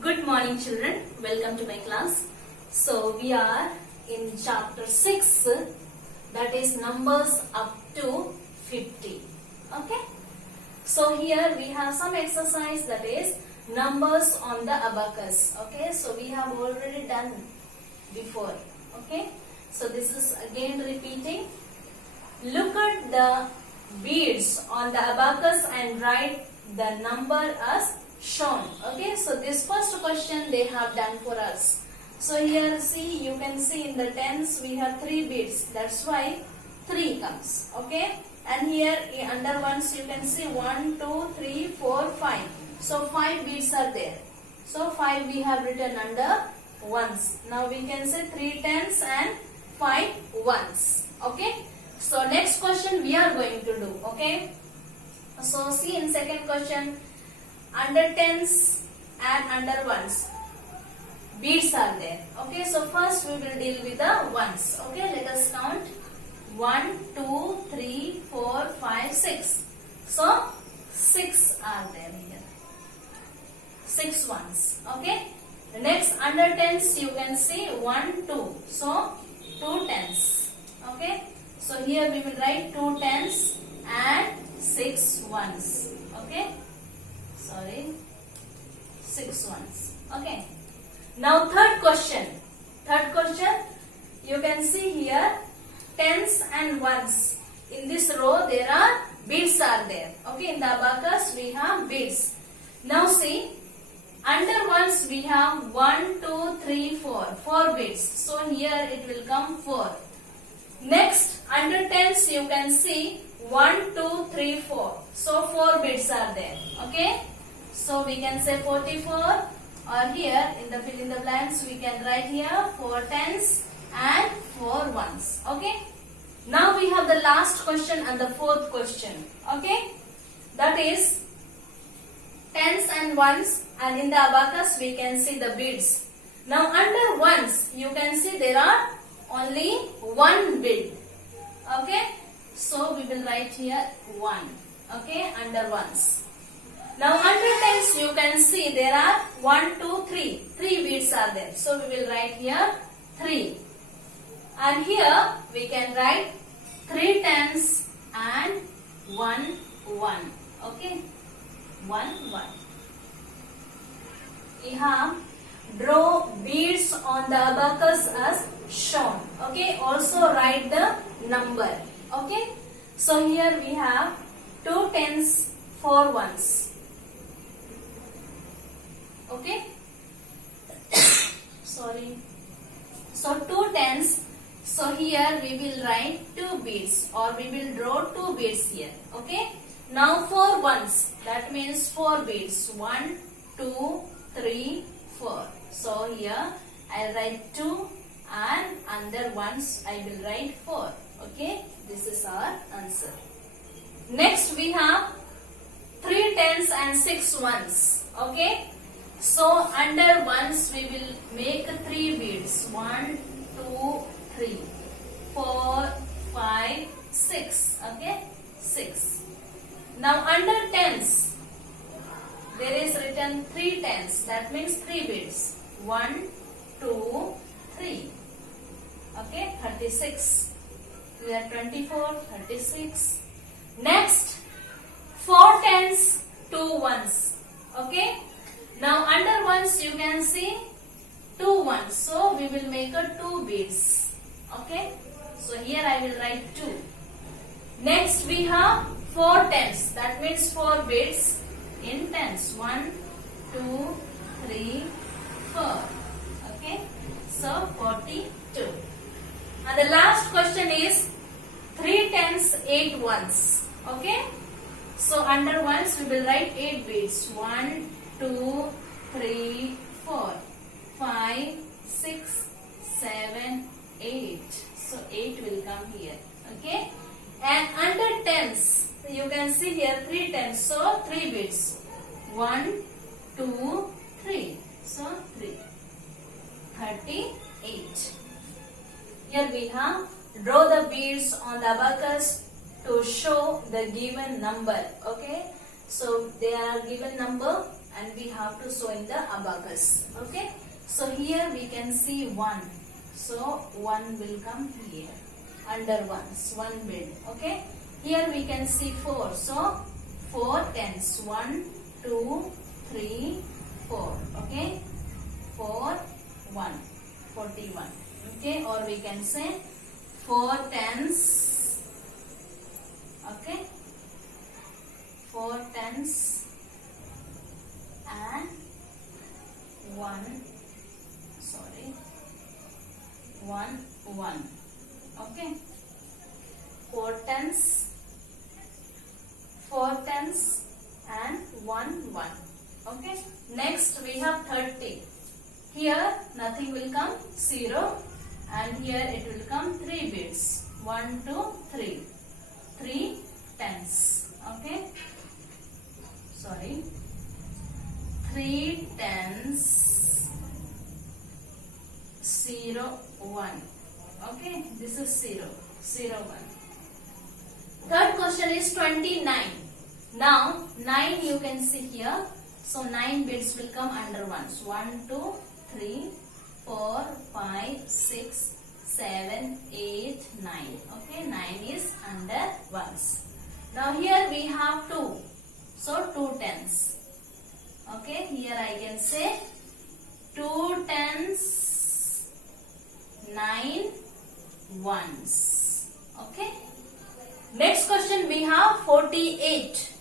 Good morning children, welcome to my class. So we are in chapter 6, that is numbers up to 50. Okay. So here we have some exercise, that is numbers on the abacus. Okay. So we have already done before. Okay. So this is again repeating. Look at the beads on the abacus and write the number as shown. Okay, so this first question they have done for us. So here see, you can see in the tens we have 3 beads, that's why 3 comes. Okay, and here under ones you can see 1, 2, 3, 4, 5. So 5 beads are there. So 5 we have written under ones. Now we can say 3 tens and 5 ones. Okay, so next question we are going to do. Okay, so see in second question, under tens and under ones beads are there. Okay, so first we will deal with the ones. Okay, let us count 1, 2, 3, 4, 5, 6. So 6 are there here, 6 ones. Okay, next under tens you can see 1, 2. So 2 tens. Okay, so here we will write 2 tens and 6 ones. Okay, sorry, 6 ones. Okay, now third question you can see here tens and ones. In this row there are beads are there. Okay, in the abacus we have beads. Now see, under ones we have 1, 2, 3, 4 beads. So here it will come 4. Next under tens you can see 1, 2, 3, 4. So 4 beads are there. Okay, so we can say 44, or here in the fill in the blanks we can write here 4 tens and 4 ones. Okay, now we have the last question and the fourth question. Okay, that is tens and ones, and in the abacus we can see the beads. Now under ones you can see there are only 1 bead. Okay, so we will write here 1. Okay, under ones. Now under tens you can see there are 1, 2, 3. 3 beads are there. So we will write here 3. And here we can write 3 tens and 1, 1. Okay, 1, 1. We have draw beads on the abacus as shown. Okay, also write the number. Okay, so here we have 2 tens, 4 ones. Okay, sorry, so 2 tens, so here we will write 2 beads, or we will draw 2 beads here. Okay, now 4 ones, that means 4 beads, 1, 2, 3, 4. So here I will write 2 and under ones I will write 4. Okay, this is our answer. Next we have 3 tens and 6 ones. Okay, so under ones we will make 3 beads, 1, 2, 3, 4, 5, 6. Okay, 6. Now under tens there is written 3 tens, that means 3 beads, 1, 2, 3. Okay, 36. We are 24, 36. Next 4 tens, 2 ones. Okay, now under ones you can see 2 ones, so we will make a 2 beads. Okay, so here I will write 2. Next we have 4 tens, that means 4 beads in tens, 1, 2, 3, 4. Okay, so 42. And the last question is 3 tens, 8 ones. Okay, so under ones we will write 8 beads, 1, 2, 3, 4, 5, 6, 7, 8. So 8 will come here. Okay, and under tens you can see here 3 tens, so 3 beads, 1, 2, 3. So 3. 38. Here we have draw the beads on the abacus to show the given number. Okay, so they are given number and we have to show in the abacus. Okay. So here we can see 1. So 1 will come here. Under ones, 1 bid. Okay. Here we can see 4. So 4 tens. 1, 2, 3, 4. Okay. 4, 1. 41. Okay. Or we can say 4 tens. Okay. 4 tens and 1. Sorry. 1, 1. Okay. 4 tens and 1, 1. Okay. Next we have 30. Here nothing will come, 0, and here it will come 3 bits. 1, 2, 3. 3 tens. Okay. Sorry. 3 tens. 0, 1. Okay. This is 0. 0, 1. Third question is 29. Now 9 you can see here. So 9 bits will come under ones. 1, 2, 3, 4, 5, 6, 7, 8, 9. Okay, 9 is under ones. Now here we have 2. So 2 tens. Okay, here I can say 2 tens, 9 ones. Okay. Next question we have 48.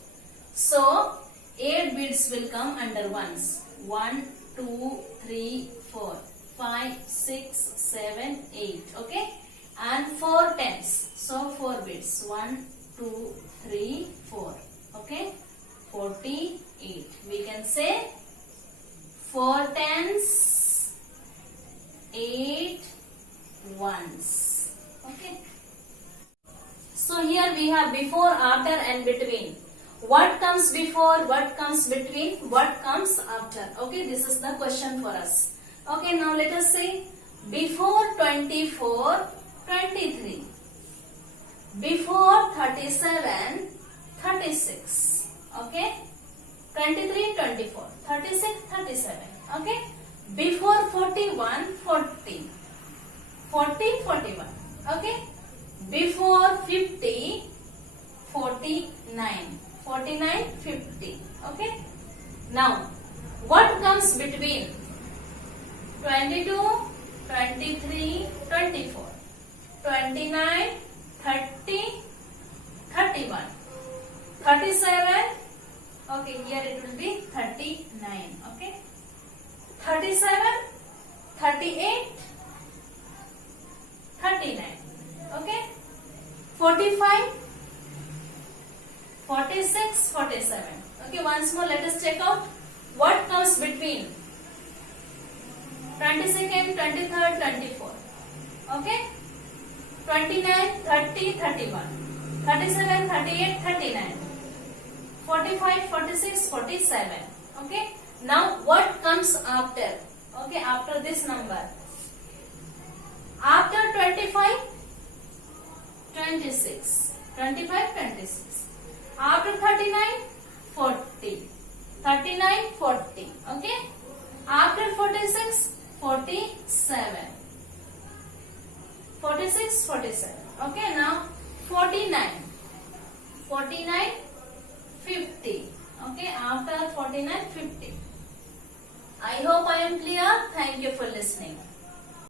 So 8 bits will come under ones. 1, 2, 3, 4, 5, 6, 7, 8. Okay. And 4 tens. So 4 bits. 1, 2, 3, 4. Okay. 48. We can say 4 tens, 8 ones. Okay. So here we have before, after and between. What comes before, what comes between, what comes after. Okay, this is the question for us. Okay, now let us see. Before 24, 23. Before 37, 36. Okay. 23, 24. 36, 37. Okay. Before 41, 40. 40, 41. Okay. Before 50, 49. 49, 50. Okay. Now, what comes between 22, 23, 24, 29, 30, 31, 37. Okay, here it will be 39. Okay. 37, 38, 39. Okay. 45, 46, 47. Okay, once more let us check out what comes between 22nd, 23rd, 24. Okay. 29, 30, 31. 37, 38, 39. 45, 46, 47. Okay. Now what comes after? Okay, after this number. After 25, 26. 25, 26. After 39, 40. 39, 40. Okay. After 46, 47. 46, 47. Okay, now 49. 49, 50. Okay, after 49, 50. I hope I am clear. Thank you for listening.